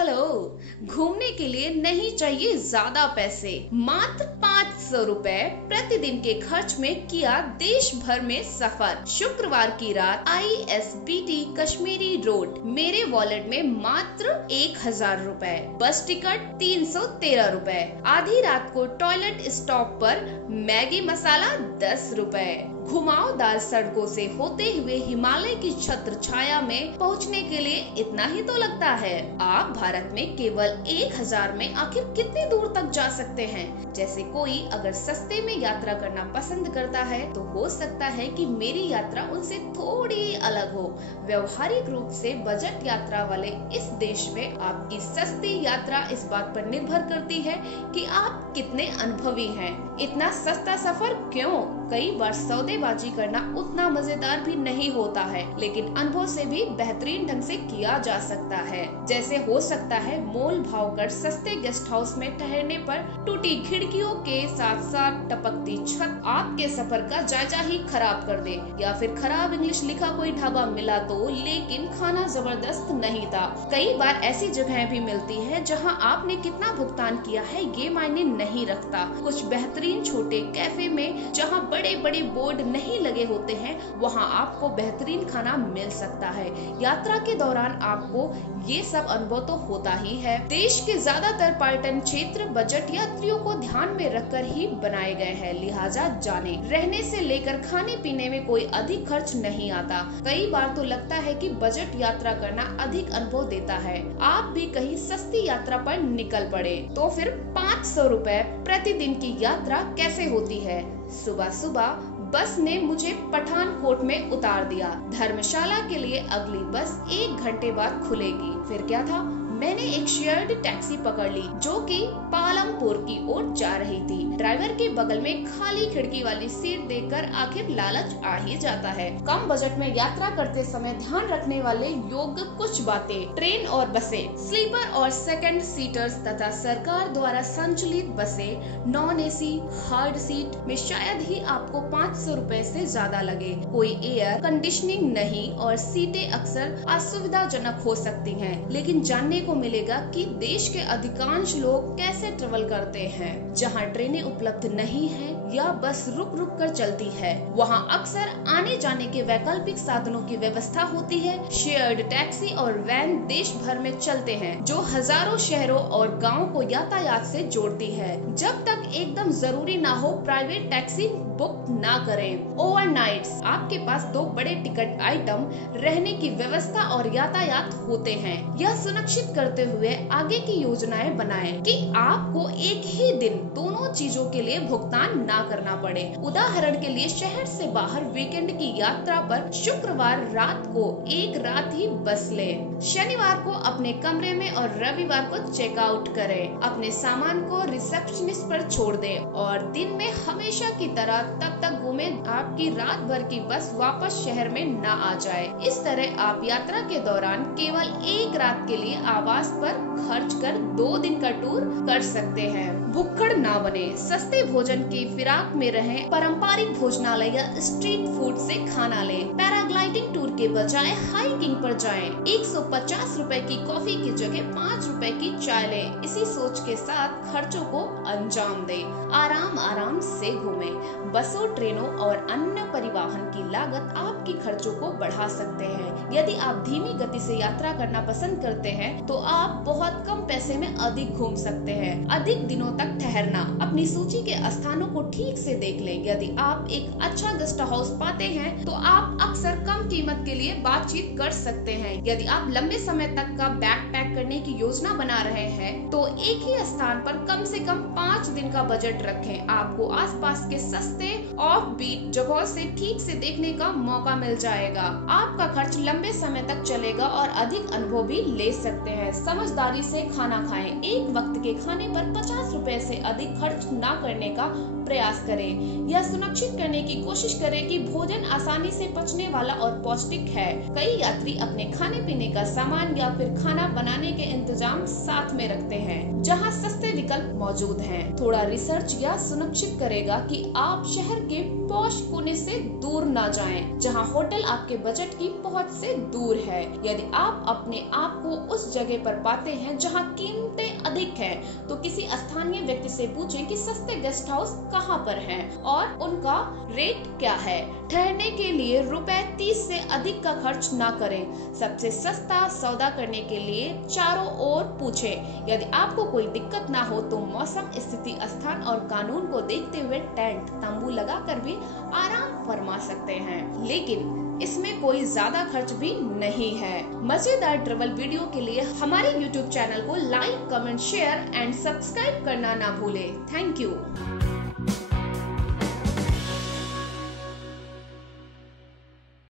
Hello, घूमने के लिए नहीं चाहिए ज्यादा पैसे, मात्र 500 रुपए प्रतिदिन के खर्च में किया देश भर में सफर। शुक्रवार की रात ISBT कश्मीरी रोड, मेरे वॉलेट में मात्र 1000 रुपए। बस टिकट 313 रुपए। आधी रात को टॉयलेट स्टॉप पर मैगी मसाला 10 रुपए। घुमावदार सड़कों से होते हुए हिमालय की छत्र छाया में पहुंचने के लिए इतना ही तो लगता है। आप भारत में केवल 1000 में आखिर कितनी दूर तक जा सकते हैं? जैसे कोई अगर सस्ते में यात्रा करना पसंद करता है तो हो सकता है कि मेरी यात्रा उनसे थोड़ी अलग हो। व्यवहारिक रूप से बजट यात्रा वाले इस देश में आपकी सस्ती यात्रा इस बात पर निर्भर करती है कि आप कितने अनुभवी हैं। इतना सस्ता सफर क्यों? कई बार सौदेबाजी करना उतना मजेदार भी नहीं होता है, लेकिन अनुभव से भी बेहतरीन ढंग से किया जा सकता है। जैसे हो सकता है मोल भाव कर सस्ते गेस्ट हाउस में ठहरने पर टूटी खिड़कियों के साथ साथ टपकती छत आपके सफर का जायजा ही खराब कर दे, या फिर खराब इंग्लिश लिखा कोई ढाबा मिला तो लेकिन खाना जबरदस्त नहीं था। कई बार ऐसी जगहें भी मिलती है जहां आपने कितना भुगतान किया है ये मायने नहीं रखता। कुछ बेहतरीन छोटे कैफे में जहां बड़े बड़े बोर्ड नहीं लगे होते हैं, वहां आपको बेहतरीन खाना मिल सकता है। यात्रा के दौरान आपको ये सब अनुभव तो होता ही है। देश के ज्यादातर पर्यटन क्षेत्र बजट यात्रियों को ध्यान में रखकर ही बनाए गए हैं, लिहाजा जाने रहने से लेकर खाने पीने में कोई अधिक खर्च नहीं आता। कई बार तो लगता है कि बजट यात्रा करना अधिक अनुभव देता है। आप भी कहीं सस्ती यात्रा पर निकल पड़े तो फिर 500 रुपए प्रतिदिन की यात्रा कैसे होती है? सुबह सुबह बस ने मुझे पठानकोट में उतार दिया। धर्मशाला के लिए अगली बस 1 घंटे बाद खुलेगी। फिर क्या था, मैंने एक शेयर्ड टैक्सी पकड़ ली जो कि पालमपुर की ओर जा रही थी। ड्राइवर के बगल में खाली खिड़की वाली सीट देखकर आखिर लालच आ ही जाता है। कम बजट में यात्रा करते समय ध्यान रखने वाले योग्य कुछ बातें। ट्रेन और बसें, स्लीपर और सेकंड सीटर्स तथा सरकार द्वारा संचालित बसें नॉन AC हार्ड सीट में शायद ही आपको 500 रुपए से ज्यादा लगे। कोई एयर कंडीशनिंग नहीं और सीटें अक्सर असुविधाजनक हो सकती हैं, लेकिन जानने को मिलेगा कि देश के अधिकांश लोग कैसे ट्रेवल करते हैं। जहां ट्रेनें उपलब्ध नहीं है या बस रुक रुक कर चलती है, वहां अक्सर आने जाने के वैकल्पिक साधनों की व्यवस्था होती है। शेयर्ड टैक्सी और वैन देश भर में चलते हैं जो हजारों शहरों और गाँव को यातायात से जोड़ती है। जब तक एकदम जरूरी ना हो प्राइवेट टैक्सी बुक ना करें। ओवरनाइट्स, आपके पास 2 बड़े टिकट आइटम, रहने की व्यवस्था और यातायात होते हैं। यह सुनिश्चित करते हुए आगे की योजनाएं बनाएं कि आपको एक ही दिन दोनों चीजों के लिए भुगतान ना करना पड़े। उदाहरण के लिए शहर से बाहर वीकेंड की यात्रा पर शुक्रवार रात को एक रात ही बस लें। शनिवार को अपने कमरे में और रविवार को चेकआउट करें। अपने सामान को रिसेप्शनिस्ट पर छोड़ दें और दिन में हमेशा की तरह तब तक घूमे आपकी रात भर की बस वापस शहर में ना आ जाए। इस तरह आप यात्रा के दौरान केवल एक रात के लिए आवास पर खर्च कर 2 दिन का टूर कर सकते हैं। भुक्कड़ ना बने, सस्ते भोजन की फिराक में रहें। पारंपरिक भोजनालय या स्ट्रीट फूड से खाना लें। पैराग्लाइडिंग टूर के बजाय हाइकिंग पर जाएं। 150 रुपए की कॉफी की जगह 5 रुपए की चाय लें। इसी सोच के साथ खर्चों को अंजाम दें। आराम आराम से घूमें। बसों, ट्रेनों और अन्य परिवहन की लागत आपकी खर्चों को बढ़ा सकते हैं। यदि आप धीमी गति से यात्रा करना पसंद करते हैं तो आप बहुत कम पैसे में अधिक घूम सकते हैं। अधिक दिनों तक ठहरना, अपनी सूची के स्थानों को ठीक से देख लें। यदि आप एक अच्छा गेस्ट हाउस पाते हैं तो आप अक्सर कम कीमत के लिए बातचीत कर सकते हैं। यदि आप लंबे समय तक का बैकपैक करने की योजना बना रहे हैं तो एक ही स्थान पर कम से कम 5 दिन का बजट रखें। आपको आसपास के सस्ते ऑफ बीट जगहों से ठीक से देखने का मौका मिल जाएगा। आपका खर्च लंबे समय तक चलेगा और अधिक अनुभव भी ले सकते हैं। समझदारी से खाना खाएं। एक वक्त के खाने पर 50 रुपए से अधिक खर्च न करने का प्रयास करें। यह सुनिश्चित करने की कोशिश करें कि भोजन आसानी आसानी से पचने वाला और पौष्टिक है। कई यात्री अपने खाने पीने का सामान या फिर खाना बनाने के इंतजाम साथ में रखते हैं, जहां सस्ते विकल्प मौजूद हैं। थोड़ा रिसर्च या सुनिश्चित करेगा कि आप शहर के पॉश कोने से दूर न जाएं, जहां होटल आपके बजट की पहुंच से दूर है। यदि आप अपने आप को उस जगह पर पाते हैं जहां कीमतें अधिक हैं, तो किसी स्थानीय व्यक्ति से पूछें कि सस्ते गेस्ट हाउस कहां पर हैं और उनका रेट क्या है। ठहरने के लिए ₹30 से अधिक का खर्च न करें। सबसे सस्ता सौदा करने के लिए चारों ओर पूछें। यदि आपको कोई दिक्कत ना हो तो मौसम, स्थिति, स्थान और कानून को देखते हुए टेंट, तंबू लगाकर भी आराम फरमा सकते हैं, लेकिन इसमें कोई ज्यादा खर्च भी नहीं है। मजेदार ट्रैवल वीडियो के लिए हमारे YouTube चैनल को like, comment, share and subscribe करना ना भूले। Thank you.